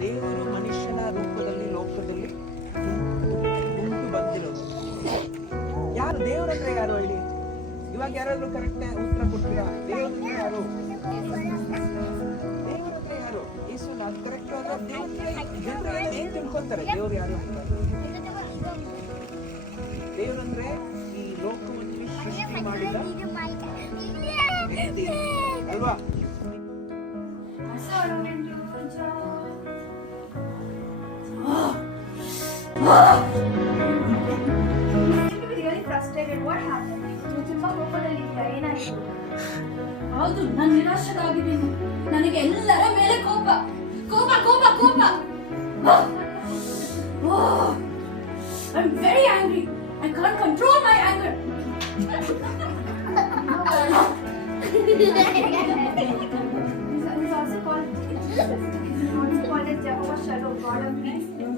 ದೇವರು ಮನುಷ್ಯನ ರೂಪದಲ್ಲಿ ಲೋಕದಲ್ಲಿ ಉಂಟು ಬಂದಿರೋದು. ಯಾರು ದೇವರಂದ್ರೆ ಯಾರು ಹೇಳಿ? ಇವಾಗ ಯಾರಾದ್ರೂ ಕರೆಕ್ಟ್ ಉತ್ತರ ಕೊಡ್ತೀರಾ? ದೇವರಂದ್ರೆ ಯಾರು? ದೇವರಂದ್ರೆ ಯಾರು? ಯೇಸು ಅದು ಕರೆಕ್ಟ್ ಆದ ಜನರೆಲ್ಲ ಏನ್ ತಿಳ್ಕೊಂತಾರೆ ದೇವ್ರು ಯಾರು ಅಂತ? ದೇವರಂದ್ರೆ ಈ ಲೋಕವನ್ನು ಸೃಷ್ಟಿ ಮಾಡಿದ ವ್ಯಕ್ತಿ ಅಲ್ವಾ? ಹೌದು, ನಾನು ನಿರಾಶರಾಗಿದ್ದೀನಿ. ನನಗೆ ಎಲ್ಲರ ಮೇಲೆ ಕೋಪ ಕೋಪ ಕೋಪ ಕೋಪ. I'm very angry. I can't control my anger. He's also called as Jehovah Shalom, God of peace.